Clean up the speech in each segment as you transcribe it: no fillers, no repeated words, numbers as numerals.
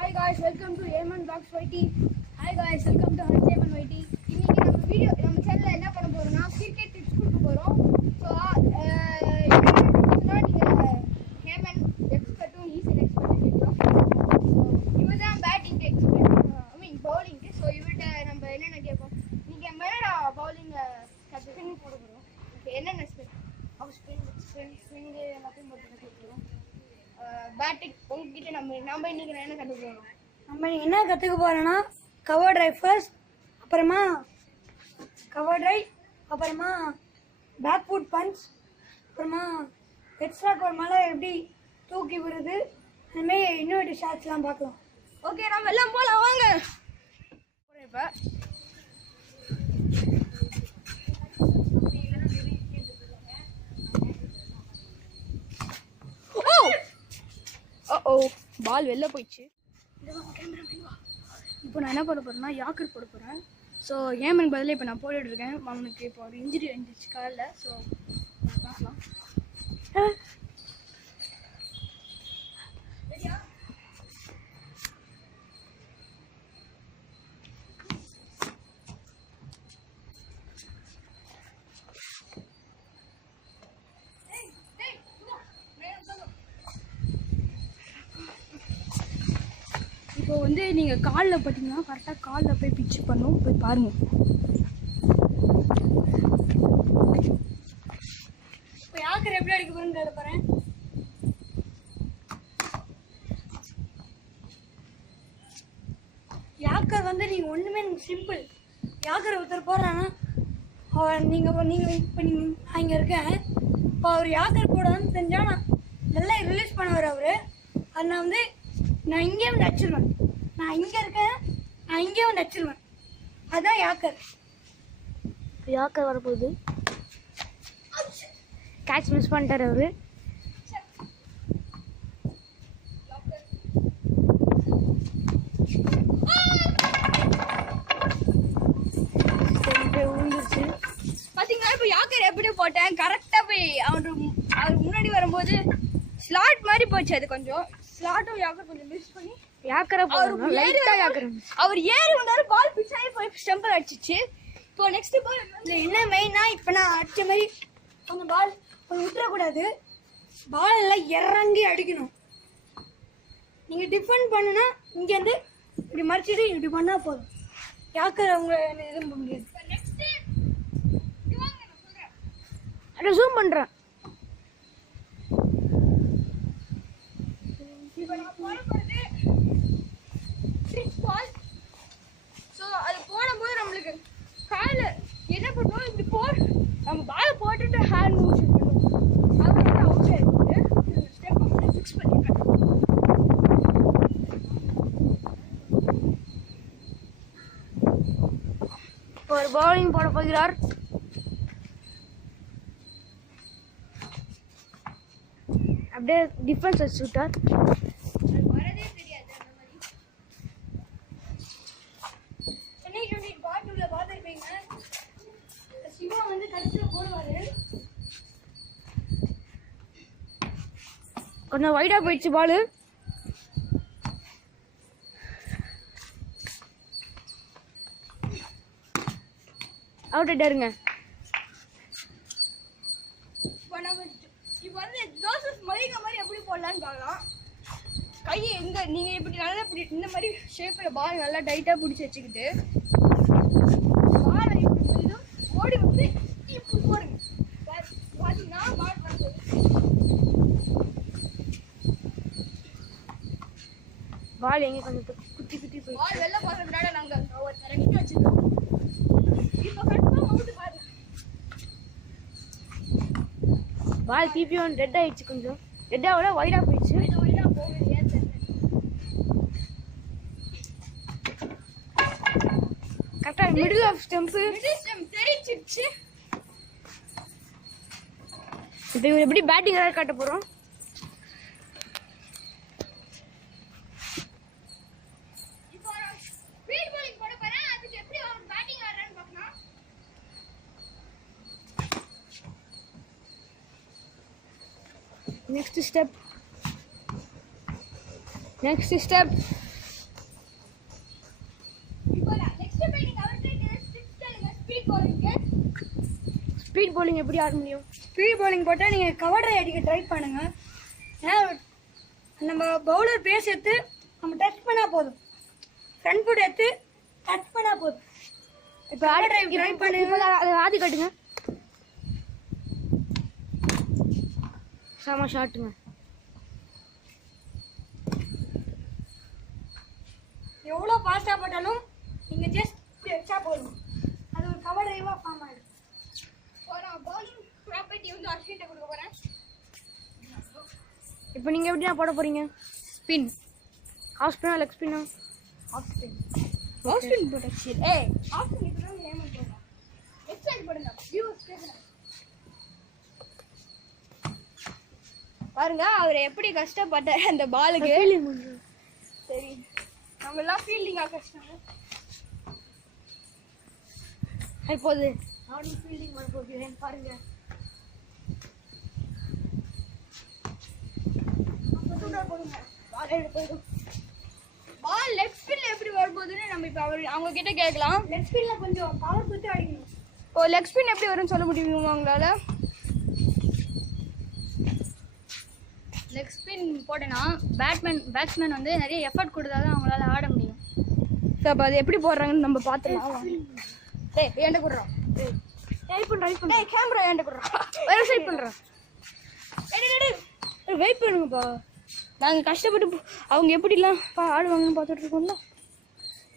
Hi guys, welcome to Ayman Vlogs YT. Hi guys, welcome to Ayman YT. இன்னைக்கு நம்ம video நம்ம சேனல்ல என்ன பண்ண போறோம்னா கிரிக்கெட் டிப்ஸ் கொடுக்க போறோம். சோ நீங்க ஹேமன் எக்ஸ்பர்ட்டும் ஈஸி எக்ஸ்பர்ட் கேட்கலாம். இவர்தான் பேட்டிங் எக்ஸ்பர்ட். பவுலிங். சோ இவர்ட்ட நம்ம என்னென்ன கேட்போம். நீங்க மேல பவுலிங் கத்துக்கிட்டு போட போறோம். ஓகே, என்னென்ன ஸ்பின் எல்லாத்தையும் போட்டு கேட்கிறோம். பேட்டிங் உங்ககிட்ட நம்ம இன்னைக்கு என்ன கற்றுக்க போகிறோம். நம்ம என்ன கற்றுக்க போகிறோன்னா கவர் ட்ரைவ் ஃபர்ஸ்ட், அப்புறமா கவர் ட்ரைவ், அப்புறமா பேக் ஃபுட் பஞ்ச், அப்புறமா எக்ஸ்ட்ரா கவர் மேலே எப்படி தூக்கி விடுறது, அதுமாரி இன்னோவேட்டிவ் ஷாட்ஸ்லாம் பார்க்கலாம். ஓகே, நம்ம எல்லாம் போகலாம் வாங்க. இப்போ பால் வெளில போயிடுச்சு. இப்போ நான் என்ன பண்ண போகிறேன்னா யாக்கர் போட போகிறேன். ஸோ ஏமனுக்கு பதிலாக இப்போ நான் போட்டுட்டு இருக்கேன். அவனுக்கு இப்போ ஒரு இன்ஜுரி வந்துச்சு காலில். ஸோ பார்க்கலாம். இப்போ வந்து நீங்கள் காலில் பார்த்தீங்கன்னா கரெக்டாக காலில் போய் பிச்சு பண்ணும். போய் பாருங்கள். இப்போ யாக்கர் எப்படி அடிக்க போகிறேன்னு பாருங்க. யாக்கர் வந்து நீங்கள் ஒன்றுமே சிம்பிள். யாக்கர் ஒருத்தர் போடுறான்னா நீங்கள் இப்போ நான் இங்கே இருக்கேன். இப்போ அவர் யாக்கர் போடான்னு தெரிஞ்சால் நான் நல்லா ரிலீஸ் பண்ணுவார் அவர். அது நான் இங்கே வந்து அடிச்சிருவேன். நான் இங்கே இருக்கேன், நான் இங்கே வந்து அடிச்சிருவேன். அதுதான் யாக்கர். யாக்கர் வரப்போகுது. கேட்ச் மிஸ் பண்ணிட்டார் அவரு. விழுந்துருச்சு. பார்த்தீங்கன்னா இப்போ யாக்கர் எப்படி போட்டேன் கரெக்டாக போய் அவர் முன்னாடி வரும்போது ஸ்லாட் மாதிரி போச்சு. அது கொஞ்சம் ஸ்லாட்டும் யாக்கர் கொஞ்சம் மிஸ் பண்ணி அவர் ஏறி வந்தாரு. பால் பிச் ஆகி போய் ஸ்டம்பர் அடிச்சிச்சு. இப்போ நெக்ஸ்ட் பால் என்ன மெயினா இப்போ நான் அடிச்ச மாதிரி அந்த பால் விட்டுறக்கூடாது. பால் எல்லாம் இறங்கி அடிக்கணும். நீங்கள் டிஃபெண்ட் பண்ணுனா இங்கேருந்து இப்படி மறைச்சிட்டு இப்படி பண்ணால் போதும். யாக்கர் அவங்க எதுவும் பண்ண முடியாது. அதை ஜூம் பண்ணுறேன். இப்போ நான் போட போகிறது ட்ரிக் பால். ஸோ அது போடும்போது நம்மளுக்கு காலில் என்ன பண்ணுவோம், இப்படி நம்ம பாலை போட்டுட்டு ஹேண்ட் மூவ்ஷன் பண்ணுவோம். அது வந்து அவுட் ஆகிடுது. ஸ்டெப் வந்து ஃபிக்ஸ் பண்ணிக்கிறேன். ஒரு பவுலிங் போட போகிறார். அப்படியே டிஃபென்ஸ் வச்சுட்டார். சிவா வந்து கடைசியில் போடுவாரு. கொஞ்சம் வைடா போயிடுச்சு பாலு. அவுட் ஆயிட்டாருங்க. இப்போ வந்து ஜோசப் மலிங்கா மாதிரி எப்படி போடலான்னு பார்க்கலாம். கையை எங்கே நீங்கள் இப்படி நல்லா இந்த மாதிரி ஷேப்பில் பால் நல்லா டைட்டாக பிடிச்சி வச்சுக்கிட்டு பாலை இப்படி ஓடி வந்து இப்படி போடுங்க. பார்த்தீங்கன்னா பால் எங்கே கொஞ்சம் குத்தி போய் பால் வெளில போகிறதுனால நாங்கள் ஒரு ரெண்டு வச்சுருக்கோம். இப்போ கண்டிப்பாக வந்து பாருங்க. பால் திருப்பியும் ரெட் ஆயிடுச்சு. கொஞ்சம் ரெட்டாவோட வைடா போயிடுச்சு. வைடாக போகுது ஏன் தெரியல. கரெக்டாக மிடில் ஆஃப் ஸ்டெம்ப்பு தெரிச்சிருச்சு. இப்போ இவர் எப்படி பேட்டிங் ஏதாவது காட்ட போகிறோம். இப்போ ஸ்பீட் பாலிங் போட போகிறேன். அதுக்கு எப்படி அவர் பேட்டிங் ஆடுறான்னு பார்க்கலாம். Next step bowling எப்படி ஆட முடியும்? ஸ்பீட் bowling போட்டால் நீங்கள் கவர் ட்ரைவ் அடிக்க ட்ரை பண்ணுங்க. ஏன்னா நம்ம பவுலர் பேஸ் எடுத்து நம்ம டச் பண்ணால் போதும், ஃப்ரண்ட் ஃபுட் எடுத்து டச் பண்ணால் போதும். இப்போ ஆட ட்ரை பண்ணுங்க, அதை ஆதி கட்டுங்க. செம ஷாட்டுங்க. எவ்வளோ ஃபாஸ்ட்டாக போட்டாலும் நீங்கள் ஜஸ்ட் இப்படி வச்சா போதும், அது ஒரு கவர் ட்ரைவாக ஃபார்ம் ஆகிடும். ஸோ நான் பவுலிங் ப்ராப்பர்ட்டி வந்து அஸ்வின்கிட்ட கொடுக்க போகிறேன். இப்போ நீங்கள் எப்படி போட போகிறீங்க? ஸ்பின், ஹாஃப் ஸ்பின்னா லெக் ஸ்பின்னா? ஆஃப் ஸ்பின் போட்டேன். சரி ஆஃப் ஸ்பின் இப்போ தான் ஏமான் போடுறேன். லெஃப்ட் சைடு போடுங்க. வியூஸ் கேட்குறேன் பாருங்க அவர் எப்படி கஷ்டப்பட்டார் அந்த பாலுக்கு. சரி நம்ம எல்லாம் ஃபீல்டிங்காக கஷ்டம். இப்போது நானும் ஃபீல்டிங் பண்ண போகிறேன் பாருங்க. பால் லெஃப்ட் ஸ்பின்ல எப்படி வரும்போதுன்னு நம்ம இப்போ அவங்க கிட்ட கேட்கலாம். லெக் ஸ்பின்னில் கொஞ்சம் பவர் கொடுத்து அடிக்கணும். இப்போ லெக் ஸ்பின் எப்படி வரும்னு சொல்ல முடியுமா உங்களால? லெக் ஸ்பின் போட்டேன்னா பேட்ஸ்மேன் வந்து நிறைய எஃபர்ட் கொடுத்தா தான் அவங்களால ஆட முடியும். ஸோ அப்போ அது எப்படி போடுறாங்கன்னு நம்ம பார்த்துக்கலாம். டேய் ஏன்ட குடுறோம். ட்ரை பண்ணுறேன். டேய் கேமரா ஏன்ட குடுறோம். வேறு சைட் பண்ணுறேன். வெயிட் பண்ணுங்கப்பா. நாங்கள் கஷ்டப்பட்டு அவங்க எப்படிலாம் ஆடுவாங்கன்னு பார்த்துட்டு இருக்கோம்ல.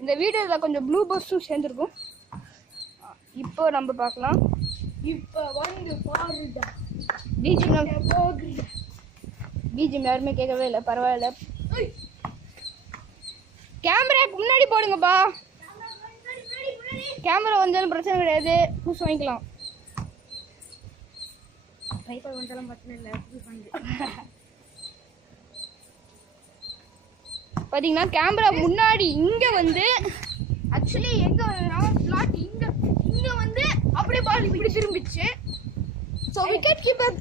இந்த வீடியோவில் கொஞ்சம் ப்ளூ பர்ஸும் சேர்ந்துருக்கும். இப்போ நம்ம பார்க்கலாம். இப்போ வந்து பாருடா பிஜிஎம் யாருமே கேட்கவே இல்லை, பரவாயில்ல. கேமராக்கு முன்னாடி போடுங்கப்பா. கேமரா வந்தாலும் பிரச்சனை கிடையாது, புதுசு வாங்கிக்கலாம். ட்ரைபாட் வந்தாலும் பிரச்சனை இல்லை, புதுசு வாங்கி. பார்த்தீங்கன்னா கேமரா முன்னாடி இங்கே வந்து ஆக்சுவலி எங்கே ஸ்லாட் இங்கே வந்து அப்படியே பால் இப்படி திரும்பிச்சு. So wicket keeper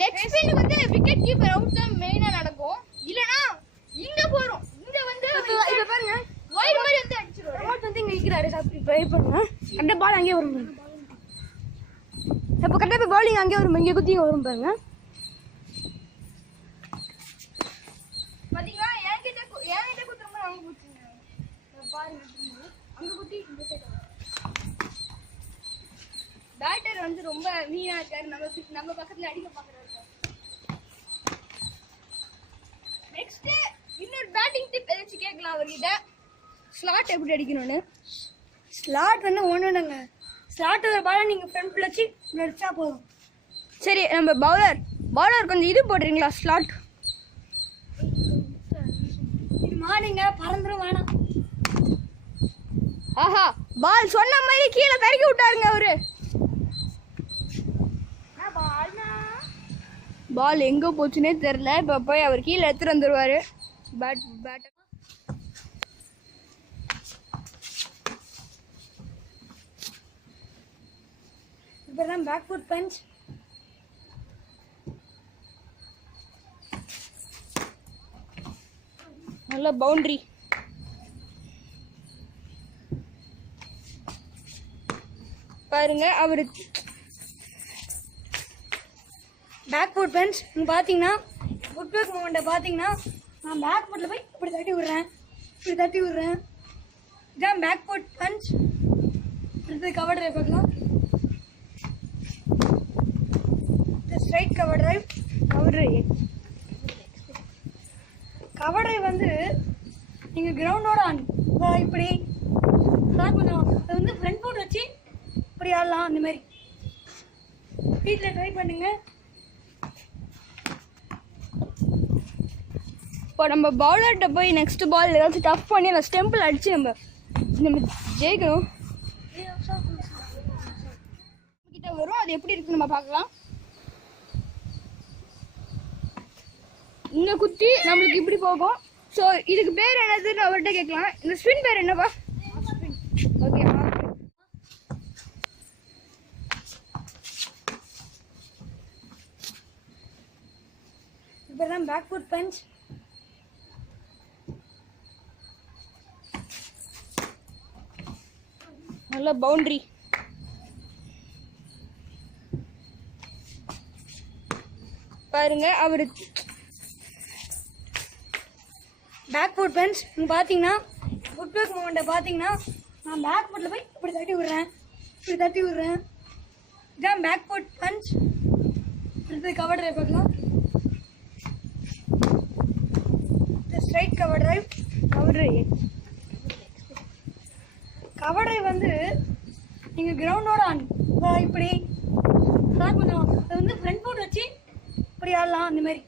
leg spin வந்து விக்கெட் கீப்பர் அவுட் தான் மெயினாக நடக்கும். இல்லைனா இங்கே போகிறோம், இங்கே வந்து இப்போ பாருங்க, ஒயிட் மாதிரி வந்து அடிச்சிருவாரு. ரோட் வந்து இங்கே நிற்கிறாரு. இப்போ வெயிட் பண்ணுங்க, கரெக்டாக பால் அங்கேயே வரும். இப்போ கரெக்டாக இப்போ பவுலிங் அங்கேயே வரும், இங்கே குத்தி வரும் பாருங்க. பார்த்தீங்களா என்கிட்ட குத்துறப்ப அங்கே குத்துங்க பாருங்க. அங்கே குத்தி இந்த சைடு பேட்டர் வந்து ரொம்ப வீணா இருக்காரு. நம்ம பக்கத்துல அடிக்க பாக்குறாரு. நெக்ஸ்ட் இன்னொரு பேட்டிங் டிப் ஏதாச்சும் கேட்கலாம் அவர்கிட்ட. ஸ்லாட் எப்படி அடிக்கணும்னு. ஸ்லாட் வந்து ஒன்றுங்க, ஸ்லாட் ஒரு பாலை நீங்கள் ஃப்ரண்ட் ஃபுல் வச்சு அடிச்சா போதும். சரி நம்ம பவுலர் கொஞ்சம் இது போடுறீங்களா ஸ்லாட்? இது மாடுங்க பறந்துடும் வேணாம். ஆஹா பால் சொன்ன மாதிரி கீழே தறக்கி விட்டாருங்க அவரு. பால் எங்க போச்சுன்னே தெரியல. இப்போ போய் அவர் கீழே எடுத்துட்டு வந்துருவாரு. பேட் இப்போ தான் பேக் ஃபுட் பஞ்ச். நல்ல பவுண்டரி. பாருங்க அவரு பேக் ஃபுட் பஞ்ச். நீங்கள் பார்த்தீங்கன்னா ஃபுட் பேக் மூமெண்ட்டை பார்த்தீங்கன்னா நான் பேக் ஃபுட்டில் போய் இப்படி தட்டி விடுறேன். இதான் பேக் ஃபுட் பஞ்ச். அடுத்தது கவர் ட்ரைவ் பார்க்கலாம். Straight cover drive. Cover drive வந்து நீங்கள் கிரவுண்டோட இப்படி ஸ்டார்ட் பண்ணுவாங்க. அது வந்து ஃப்ரண்ட் ஃபுட் வச்சு இப்படி ஆடலாம். அந்த மாதிரி வீட்டில் ட்ரை பண்ணுங்க. இப்போ நம்ம பவுலர்கிட்ட போய் நெக்ஸ்ட் பால் ஏதாச்சும் டஃப் பண்ணி அந்த ஸ்டெம்பிள் அடிச்சு நம்ம ஜெயிக்கணும். கிட்ட வரும், அது எப்படி இருக்குன்னு நம்ம பார்க்கலாம். இங்க குத்தி நம்மளுக்கு இப்படி போகும். ஸோ இதுக்கு பேர் என்னதுன்னு அவர்கிட்ட கேட்கலாம். இந்த ஸ்பின் பேர் என்னப்பா? ஓகே இப்போ தான் பேக் ஃபுட் பஞ்ச். நல்ல பவுண்டரி. பாருங்க அவர் பேக் ஃபுட் பஞ்ச் நீங்கள் பார்த்தீங்கன்னா ஃபுட் பேக் மூமெண்ட்டை பார்த்தீங்கன்னா நான் பேக் ஃபுட்டில் போய் இப்படி தட்டி விட்றேன் இதான் பேக் ஃபுட் பஞ்ச். அடுத்தது கவர் டிரைவ் பார்க்கலாம். Straight cover drive. Cover drive வந்து நீங்கள் கிரவுண்டோட இப்படி அதான் கொஞ்சம் அது வந்து ஃப்ரண்ட் ஃபுட் வச்சு இப்படி ஆடலாம். அந்த மாதிரி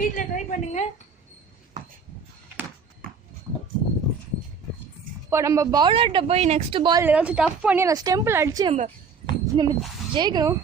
வீட்டில் ட்ரை பண்ணுங்க. இப்போ நம்ம பவுலர்கிட்ட போய் நெக்ஸ்ட் பால் ஏதாச்சும் டஃப் பண்ணி அந்த ஸ்டெம்பிள் அடித்து நம்ம ஜெயிக்கணும்.